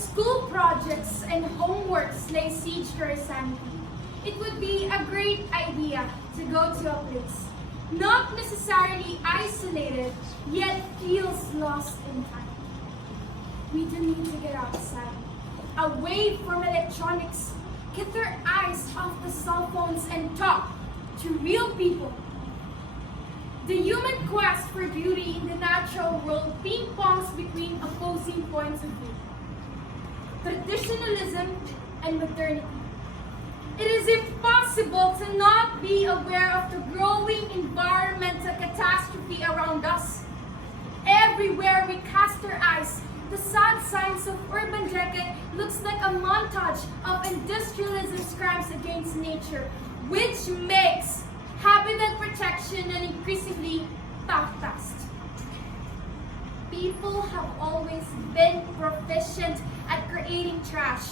school projects and homeworks lay siege to our sanity, it would be a great idea to go to a place, not necessarily isolated, yet feels lost in time. We do need to get outside, away from electronics, get our eyes off the cell phones and talk to real people. The human quest for beauty in the natural world ping-pongs between opposing points of view. Traditionalism and modernity. It is impossible to not be aware of the growing environmental catastrophe around us. Everywhere we cast our eyes, the sad signs of urban decay looks like a montage of industrialism's crimes against nature, which makes habitat protection an increasingly tough task. People have always been proficient at creating trash.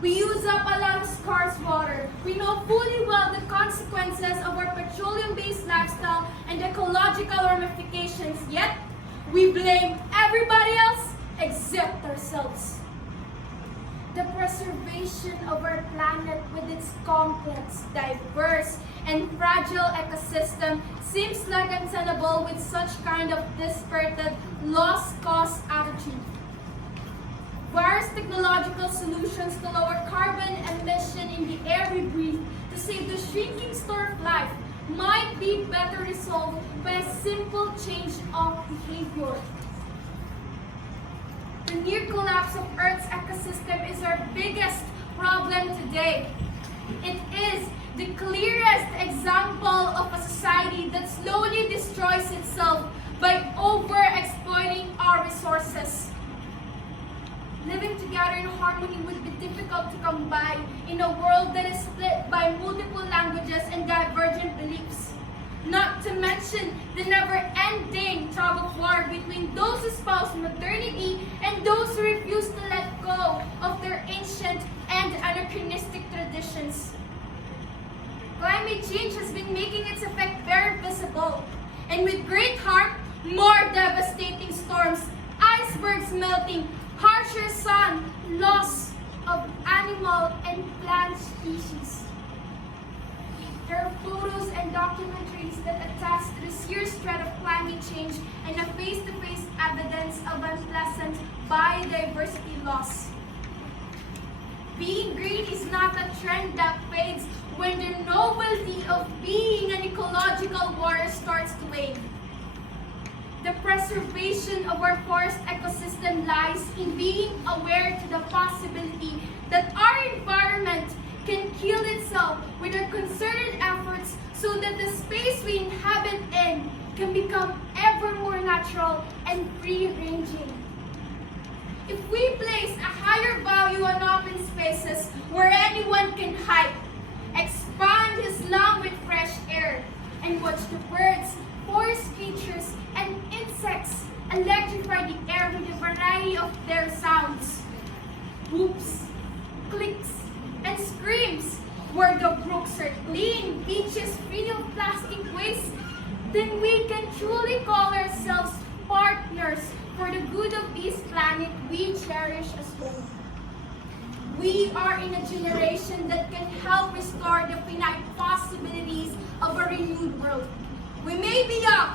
We use up a lot of scarce water. We know fully well the consequences of our petroleum-based lifestyle and ecological ramifications, yet we blame everybody else except ourselves. The preservation of our planet with its complex, diverse, and fragile ecosystem seems like untenable with such kind of dispirited, lost-cause attitude. Various technological solutions to lower carbon emission in the air we breathe to save the shrinking store of life might be better resolved by a simple change of behavior. The near collapse of Earth's ecosystem is our biggest problem today. It is the clearest example of a society that slowly destroys itself by over-exploiting our resources. Living together in harmony would be difficult to come by in a world that is split by multiple languages and divergent beliefs. Not to mention the never-ending tug-of-war between those who espouse modernity and those who refuse to let go of their ancient and anachronistic traditions. Climate change has been making its effect very visible, and with great harm, more devastating storms, icebergs melting, harsher sun, loss of animal and plant species. There are photos and documentaries that attest to the serious threat of climate change and a face-to-face evidence of unpleasant biodiversity loss. Being green is not a trend that fades when the novelty of being an ecological warrior starts to wane. The preservation of our forest ecosystem lies in being aware to the possibility that our environment can heal itself with our concerted efforts so that the space we inhabit in can become ever more natural and free-ranging. If we place a higher value on open spaces where anyone can hike, expand his lung with fresh air, and watch the birds, forest creatures, and insects electrify the air with a variety of their sounds, whoops, clicks, and screams, where the brooks are clean, beaches free of plastic waste, then we can truly call ourselves partners for the good of this planet we cherish as home. We are in a generation that can help restore the finite possibilities of a renewed world. We may be young,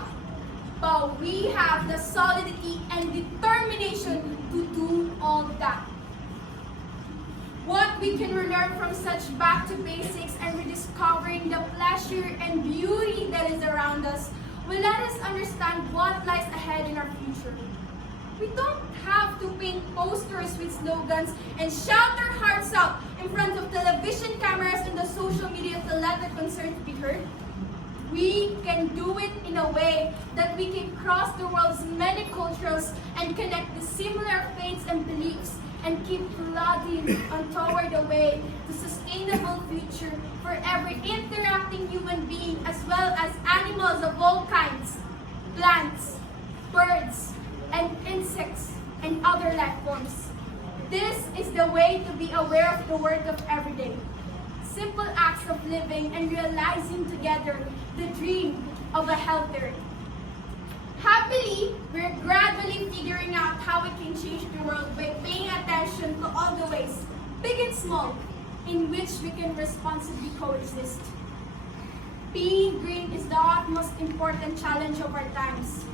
but we have the solidity and determination to do all that. What we can learn from such back to basics and rediscovering the pleasure and beauty that is around us will let us understand what lies ahead in our future. We don't have to paint posters with slogans and shout our hearts out in front of television cameras and the social media to let our concerns be heard. We can do it in a way that we can cross the world's many cultures and connect the similar faiths and beliefs and keep plodding on toward the way to sustainable future for every interacting human being as well as animals of all kinds, plants, birds, and insects, and other life forms. This is the way to be aware of the work of every day. Simple acts of living and realizing together the dream of a healthier. Happily, we're gradually figuring out how we can change the world by paying attention attention to all the ways, big and small, in which we can responsibly coexist. Being green is the utmost important challenge of our times.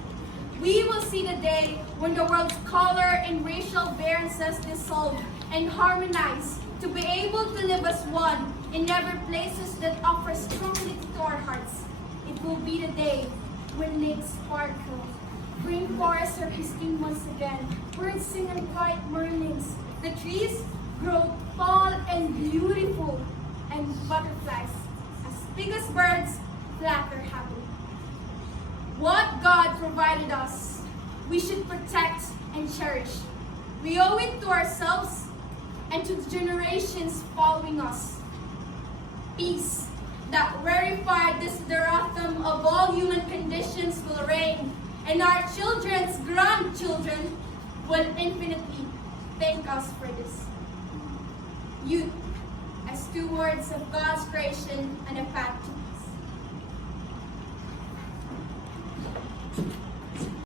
We will see the day when the world's color and racial variances dissolve and harmonize to be able to live as one in every places that offer strongly to our hearts. It will be the day when lakes sparkle, rainforests are pristine once again, birds sing on quiet mornings, the trees grow tall and beautiful, and butterflies, as big as birds, flatter happily. What God provided us, we should protect and cherish. We owe it to ourselves and to the generations following us. Peace that verified this deratum of all human conditions will reign, and our children's grandchildren will infinitely thank us for this. Youth, as stewards of God's creation and a path to